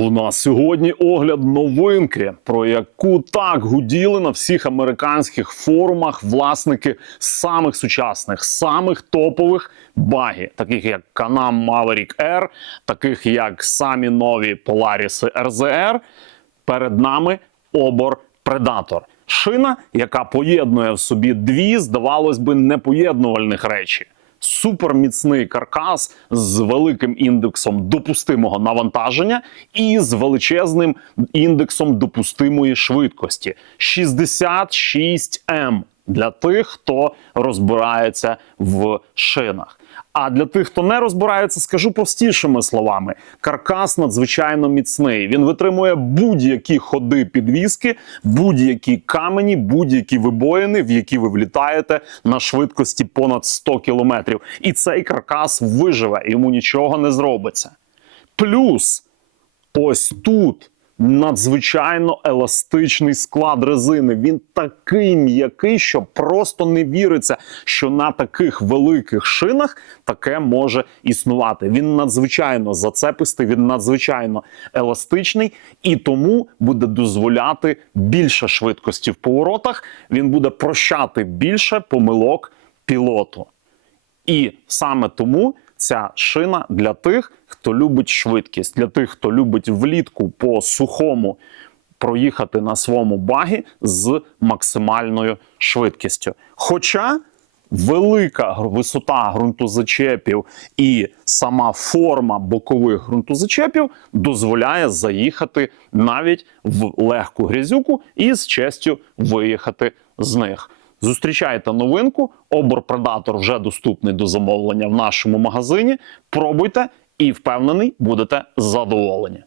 У нас сьогодні огляд новинки, про яку так гуділи на всіх американських форумах власники самих сучасних, самих топових багі, таких як Canam Maverick R, таких як самі нові Polaris RZR. Перед нами обор Predator. Шина, яка поєднує в собі дві, здавалось би, непоєднувальних речі. Суперміцний каркас з великим індексом допустимого навантаження і з величезним індексом допустимої швидкості. 66 М для тих, хто розбирається в шинах. А для тих, хто не розбирається, скажу простішими словами: каркас надзвичайно міцний. Він витримує будь-які ходи підвіски, будь-які камені, будь-які вибоїни, в які ви влітаєте на швидкості понад 100 кілометрів. І цей каркас виживе, йому нічого не зробиться. Плюс ось тут надзвичайно еластичний склад резини. Він такий м'який, що просто не віриться, що на таких великих шинах таке може існувати. Він надзвичайно зацепистий, він надзвичайно еластичний і тому буде дозволяти більше швидкості в поворотах. Він буде прощати більше помилок пілоту. І саме тому ця шина для тих, хто любить швидкість, для тих, хто любить влітку по сухому проїхати на своєму багі з максимальною швидкістю. Хоча велика висота ґрунтозачепів і сама форма бокових ґрунтозачепів дозволяє заїхати навіть в легку грязюку і з честю виїхати з них. Зустрічайте новинку. Обор Predator вже доступний до замовлення в нашому магазині. Пробуйте і впевнений, будете задоволені.